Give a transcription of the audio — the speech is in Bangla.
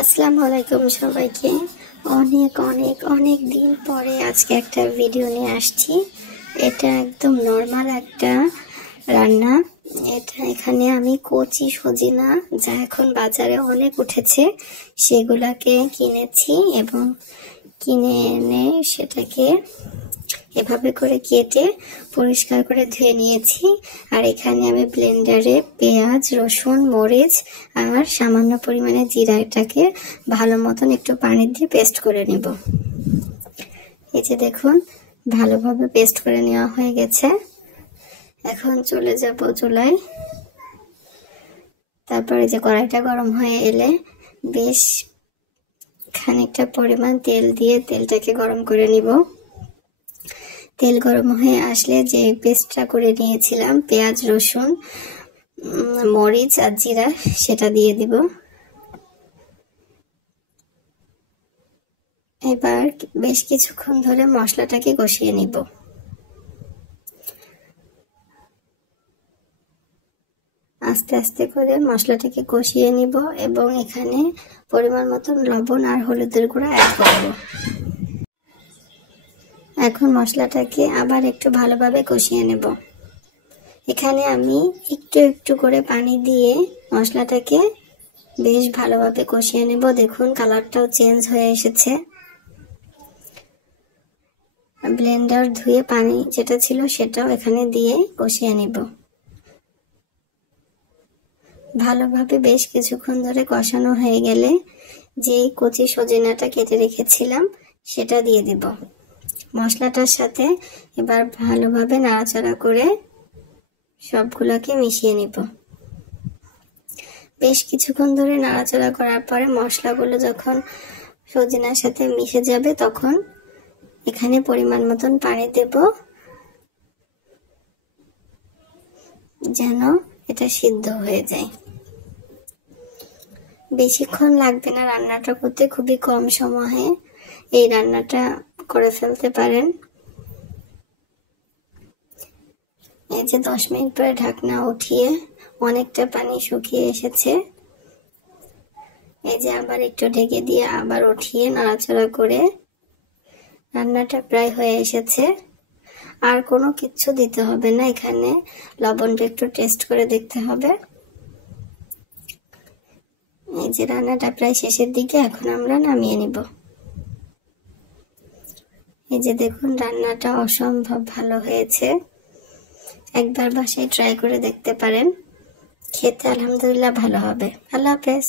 আসসালামু আলাইকুম সবাইকে। অনেক অনেক অনেক দিন পরে আজকে একটা ভিডিও নিয়ে আসছি। এটা একদম নর্মাল একটা রান্না। এখানে আমি কচি সজিনা, যা এখন বাজারে অনেক উঠেছে, সেগুলাকে কিনেছি এবং কিনে এনে সেটাকে এভাবে করে কেটে পরিষ্কার করে ধুয়ে নিয়েছি। আর এখানে আমি ব্লেন্ডারে পেঁয়াজ, রসুন, মরিচ আর সামান্য পরিমাণে জিরা এটাকে ভালো মতন একটু পানি দিয়ে পেস্ট করে নেব। এই যে দেখুন, ভালোভাবে পেস্ট করে নেওয়া হয়ে গেছে। এখন চলে যাব চুলায়। তারপরে যে কড়াইটা গরম হয়ে এলে বেশ খানিকটা পরিমাণ তেল দিয়ে তেলটাকে গরম করে নিব। তেল গরম হয়ে আসলে যে পেস্টটা করে নিয়েছিলাম পেঁয়াজ, রসুন, মরিচ আর জিরা, সেটা দিয়ে দিব। এবার বেশ কিছুক্ষণ ধরে মশলাটাকে কষিয়ে নিব। আস্তে আস্তে করে মশলাটাকে কষিয়ে নিব এবং এখানে পরিমাণ মতন লবণ আর হলুদের গুঁড়া অ্যাড করব। এখন মশলাটাকে আবার একটু ভালোভাবে কষিয়ে নেব। এখানে আমি একটু একটু করে পানি দিয়ে মশলাটাকে বেশ ভালোভাবে কষিয়ে নেব। দেখুন কালারটাও চেঞ্জ হয়ে এসেছে। ব্লেন্ডার ধুয়ে পানি যেটা ছিল সেটাও এখানে দিয়ে কষিয়ে নেব। ভালোভাবে বেশ কিছুক্ষণ ধরে কষানো হয়ে গেলে যেই কচি সজিনাটা কেটে রেখেছিলাম সেটা দিয়ে দিব মশলাটার সাথে। এবার ভালোভাবে নাড়াচাড়া করে সবগুলোকে মিশিয়ে নিব। বেশ কিছুক্ষণ ধরে নাড়াচাড়া করার পরে মশলাগুলো যখন সজিনার সাথে মিশে যাবে তখন এখানে পরিমাণ মতন পানি দেব, যেন এটা সিদ্ধ হয়ে যায়। বেশিক্ষণ লাগবে না রান্নাটা করতে, খুবই কম সময়ে এই রান্নাটা করে ফেলতে পারেন। এই যে 10 মিনিট পরে ঢাকনা উঠিয়ে অনেকটা পানি শুকিয়ে এসেছে। এই যে আবার একটু ঢেকে দিয়ে আবার উঠিয়ে নাড়াচাড়া করে রান্নাটা প্রায় হয়ে এসেছে। আর কোনো কিছু দিতে হবে না, এখানে লবণটা একটু টেস্ট করে দেখতে হবে। এই যে রান্নাটা প্রায় শেষের দিকে, এখন আমরা নামিয়ে নিব। এই যে দেখুন রান্নাটা অসম্ভব ভালো হয়েছে। একবার বাসায় ট্রাই করে দেখতে পারেন, খেতে আলহামদুলিল্লাহ ভালো হবে। আল্লাহ হাফেজ।